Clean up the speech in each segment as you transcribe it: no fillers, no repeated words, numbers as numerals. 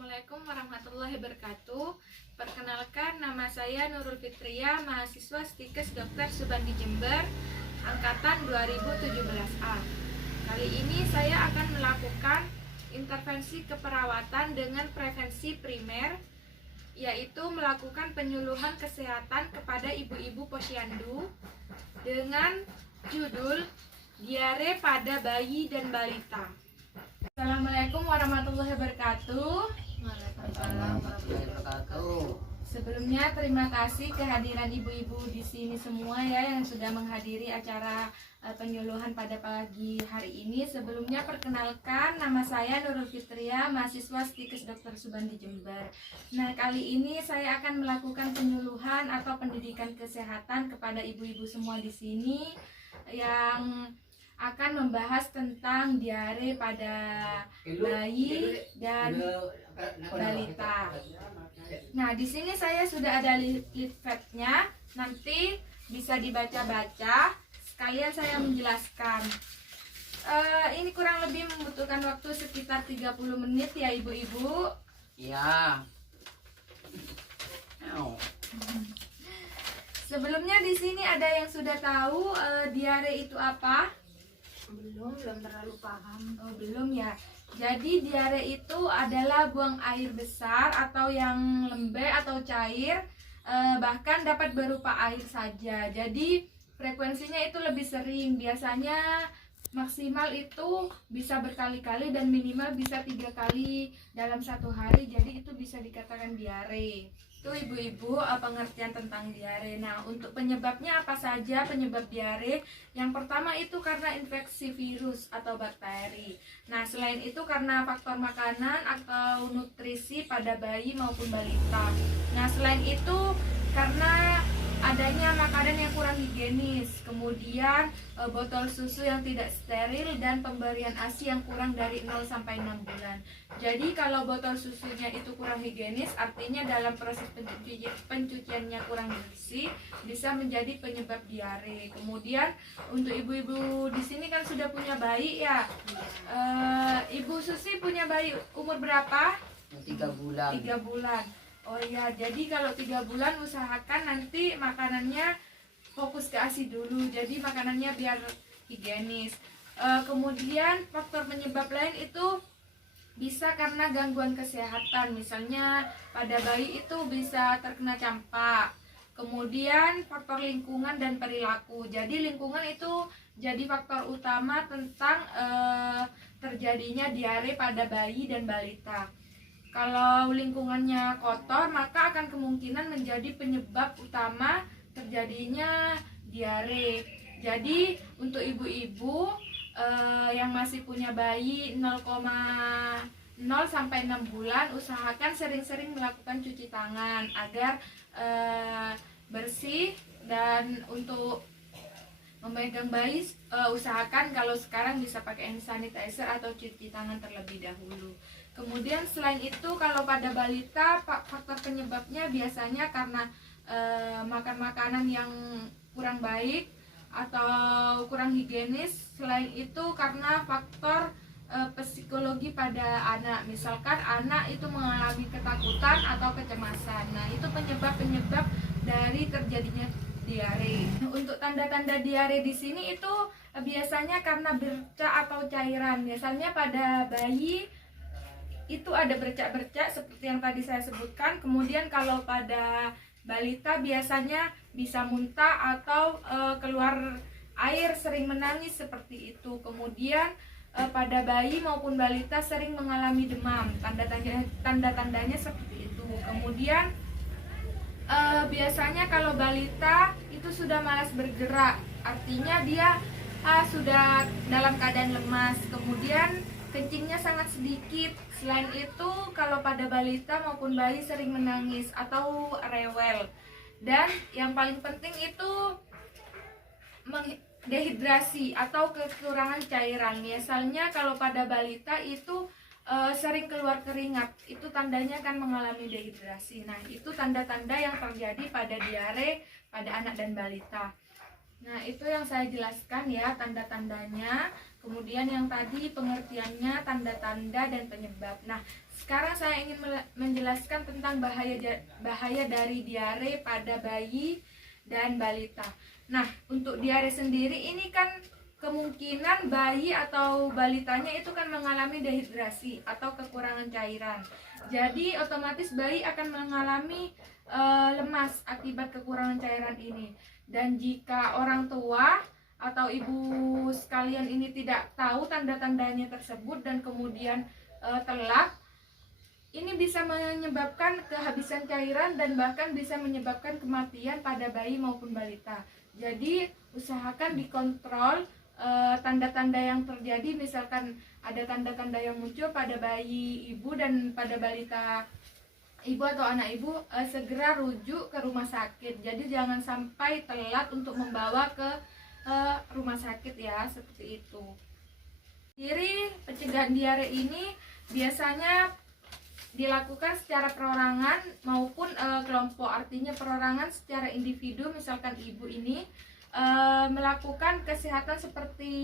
Assalamualaikum warahmatullahi wabarakatuh. Perkenalkan, nama saya Nurul Fitria, mahasiswa Stikes Dr. Subandi Jember, angkatan 2017A. Kali ini saya akan melakukan intervensi keperawatan dengan prevensi primer, yaitu melakukan penyuluhan kesehatan kepada ibu-ibu posyandu dengan judul diare pada bayi dan balita. Assalamualaikum warahmatullahi wabarakatuh. Waalaikumsalam warahmatullahi wabarakatuh. Sebelumnya terima kasih kehadiran ibu-ibu di sini semua ya yang sudah menghadiri acara penyuluhan pada pagi hari ini. Sebelumnya perkenalkan, nama saya Nurul Fitria, mahasiswa Stikes Dr. Subandi Jember. Nah, kali ini saya akan melakukan penyuluhan atau pendidikan kesehatan kepada ibu-ibu semua di sini yang akan membahas tentang diare pada bayi dan balita. Nah, di sini saya sudah ada leafletnya, nanti bisa dibaca-baca. Sekalian saya menjelaskan. Ini kurang lebih membutuhkan waktu sekitar 30 menit ya ibu-ibu. Iya. Sebelumnya di sini ada yang sudah tahu diare itu apa? Belum terlalu paham. Oh, belum ya. Jadi diare itu adalah buang air besar atau yang lembek atau cair, bahkan dapat berupa air saja. Jadi frekuensinya itu lebih sering, biasanya maksimal itu bisa berkali-kali dan minimal bisa 3 kali dalam satu hari. Jadi itu bisa dikatakan diare. Itu ibu-ibu pengertian tentang diare. Nah, untuk penyebabnya apa saja penyebab diare? Yang pertama itu karena infeksi virus atau bakteri. Nah, selain itu karena faktor makanan atau nutrisi pada bayi maupun balita. Nah, selain itu karena adanya makanan yang kurang higienis, kemudian botol susu yang tidak steril, dan pemberian ASI yang kurang dari 0 sampai 6 bulan. Jadi kalau botol susunya itu kurang higienis, artinya dalam proses pencuciannya kurang bersih, bisa menjadi penyebab diare. Kemudian untuk ibu-ibu di sini kan sudah punya bayi ya. Ibu Susi punya bayi umur berapa? 3 bulan. 3 bulan. Oh iya, jadi kalau 3 bulan usahakan nanti makanannya fokus ke ASI dulu. Jadi makanannya biar higienis. Kemudian faktor penyebab lain itu bisa karena gangguan kesehatan. Misalnya pada bayi itu bisa terkena campak. Kemudian faktor lingkungan dan perilaku. Jadi lingkungan itu jadi faktor utama tentang terjadinya diare pada bayi dan balita. Kalau lingkungannya kotor, maka akan kemungkinan menjadi penyebab utama terjadinya diare. Jadi untuk ibu-ibu yang masih punya bayi 0,0 sampai 6 bulan, usahakan sering-sering melakukan cuci tangan agar bersih. Dan untuk memegang bayi, usahakan kalau sekarang bisa pakai hand sanitizer atau cuci tangan terlebih dahulu. Kemudian selain itu kalau pada balita, faktor penyebabnya biasanya karena makan makanan yang kurang baik atau kurang higienis. Selain itu karena faktor psikologi pada anak, misalkan anak itu mengalami ketakutan atau kecemasan. Nah, itu penyebab-penyebab dari terjadinya diare. Untuk tanda-tanda diare di sini itu biasanya karena bercak atau cairan. Biasanya pada bayi itu ada bercak-bercak seperti yang tadi saya sebutkan. Kemudian kalau pada balita biasanya bisa muntah atau keluar air, sering menangis seperti itu. Kemudian pada bayi maupun balita sering mengalami demam. Tanda-tandanya seperti itu. Kemudian biasanya kalau balita itu sudah malas bergerak, artinya dia sudah dalam keadaan lemas. Kemudian kencingnya sangat sedikit. Selain itu kalau pada balita maupun bayi sering menangis atau rewel. Dan yang paling penting itu dehidrasi atau kekurangan cairan. Misalnya kalau pada balita itu sering keluar keringat, itu tandanya kan mengalami dehidrasi. Nah, itu tanda-tanda yang terjadi pada diare pada anak dan balita. Nah, itu yang saya jelaskan ya, tanda-tandanya. Kemudian yang tadi pengertiannya, tanda-tanda dan penyebab. Nah, sekarang saya ingin menjelaskan tentang bahaya dari diare pada bayi dan balita. Nah, untuk diare sendiri ini kan kemungkinan bayi atau balitanya itu kan mengalami dehidrasi atau kekurangan cairan. Jadi otomatis bayi akan mengalami lemas akibat kekurangan cairan ini. Dan jika orang tua atau ibu sekalian ini tidak tahu tanda-tandanya tersebut dan kemudian telat, ini bisa menyebabkan kehabisan cairan dan bahkan bisa menyebabkan kematian pada bayi maupun balita. Jadi usahakan dikontrol tanda-tanda yang terjadi, misalkan ada tanda-tanda yang muncul pada bayi ibu dan pada balita ibu atau anak ibu, segera rujuk ke rumah sakit. Jadi jangan sampai telat untuk membawa ke rumah sakit ya, seperti itu. Ciri pencegahan diare ini biasanya dilakukan secara perorangan maupun kelompok. Artinya perorangan secara individu, misalkan ibu ini melakukan kesehatan seperti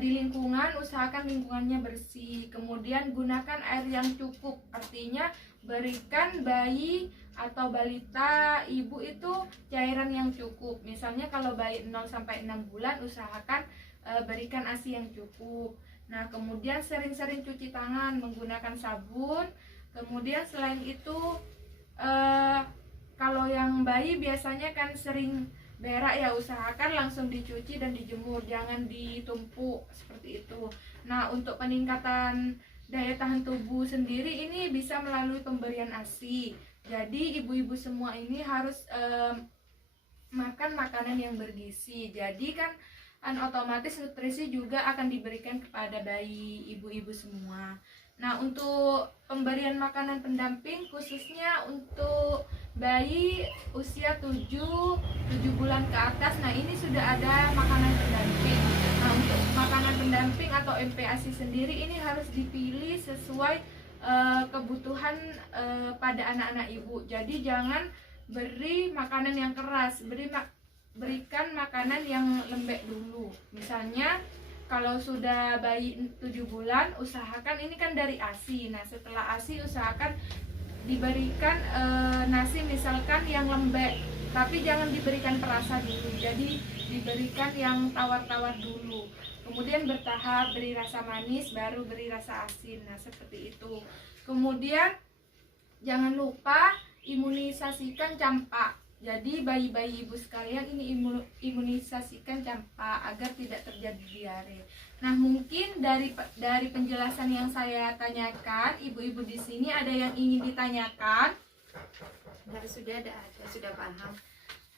di lingkungan, usahakan lingkungannya bersih. Kemudian gunakan air yang cukup, artinya berikan bayi atau balita ibu itu cairan yang cukup. Misalnya kalau bayi 0 sampai 6 bulan, usahakan berikan ASI yang cukup. Nah, kemudian sering-sering cuci tangan menggunakan sabun. Kemudian selain itu kalau yang bayi biasanya kan sering berak ya, usahakan langsung dicuci dan dijemur, jangan ditumpuk seperti itu. Nah, untuk peningkatan daya tahan tubuh sendiri ini bisa melalui pemberian ASI. Jadi ibu-ibu semua ini harus makan makanan yang bergizi. Jadi kan otomatis nutrisi juga akan diberikan kepada bayi ibu-ibu semua. Nah, untuk pemberian makanan pendamping khususnya untuk bayi usia 7 bulan ke atas, nah ini sudah ada makanan pendamping. Nah, untuk makanan pendamping atau MPASI sendiri ini harus dipilih sesuai kebutuhan pada anak-anak ibu. Jadi jangan beri makanan yang keras, berikan makanan yang lembek dulu. Misalnya kalau sudah bayi 7 bulan, usahakan ini kan dari ASI. Nah, setelah ASI usahakan diberikan nasi misalkan yang lembek, tapi jangan diberikan perasa dulu. Jadi diberikan yang tawar-tawar dulu. Kemudian bertahap beri rasa manis, baru beri rasa asin. Nah, seperti itu. Kemudian jangan lupa imunisasikan campak. Jadi bayi-bayi ibu sekalian ini imunisasikan campak agar tidak terjadi diare. Nah, mungkin dari penjelasan yang saya tanyakan, ibu-ibu di sini ada yang ingin ditanyakan? Sudah sudah paham.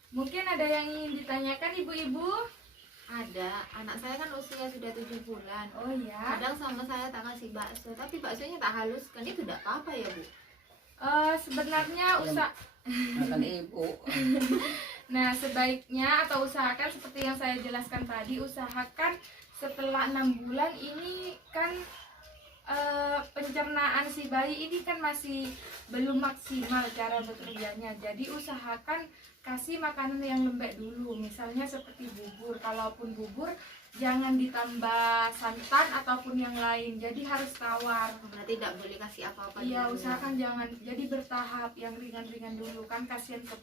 Mungkin ada yang ingin ditanyakan ibu-ibu? Ada, anak saya kan usia sudah 7 bulan. Oh ya. Kadang sama saya tak kasih bakso, tapi baksonya tak haluskan. Itu tidak apa-apa ya, Bu? Sebenarnya Makan ibu. Nah, sebaiknya atau usahakan seperti yang saya jelaskan tadi, usahakan setelah 6 bulan ini kan pencernaan si bayi ini kan masih belum maksimal cara bekerjanya. Jadi usahakan kasih makanan yang lembek dulu, misalnya seperti bubur. Kalaupun bubur jangan ditambah santan ataupun yang lain, jadi harus tawar. Berarti tidak boleh kasih apa-apa. Iya, dulu. usahakan jangan, jadi bertahap yang ringan-ringan dulu, kan kasihan ke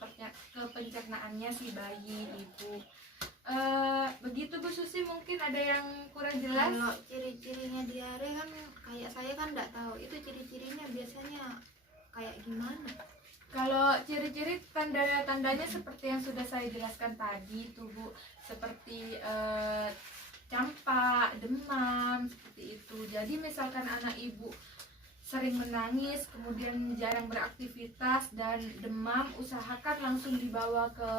pencernaannya si bayi ibu. Begitu Bu Susi, mungkin ada yang kurang jelas? Kalau ciri-cirinya diare kan kayak saya kan tidak tahu itu ciri-cirinya biasanya kayak gimana. Kalau ciri-ciri tanda-tandanya seperti yang sudah saya jelaskan tadi tuh Bu, seperti campak, demam, seperti itu. Jadi misalkan anak ibu sering menangis, kemudian jarang beraktivitas dan demam, usahakan langsung dibawa ke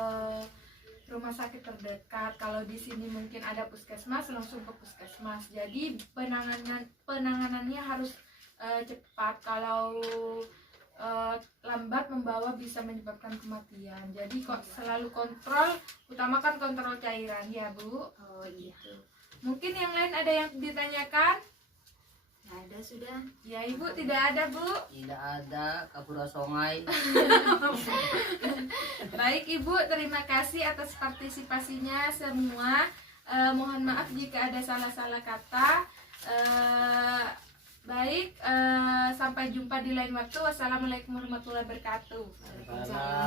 rumah sakit terdekat. Kalau di sini mungkin ada puskesmas, langsung ke puskesmas. Jadi penanganannya harus cepat. Kalau lambat membawa bisa menyebabkan kematian. Jadi kok selalu kontrol, utamakan kontrol cairan ya Bu. Oh iya. Mungkin yang lain ada yang ditanyakan? Ada sudah. Ya Ibu tidak ada Bu. Tidak ada kapura songai. Baik Ibu, terima kasih atas partisipasinya semua. Mohon maaf jika ada salah-salah kata. Baik, sampai jumpa di lain waktu. Wassalamualaikum warahmatullahi wabarakatuh. Salam.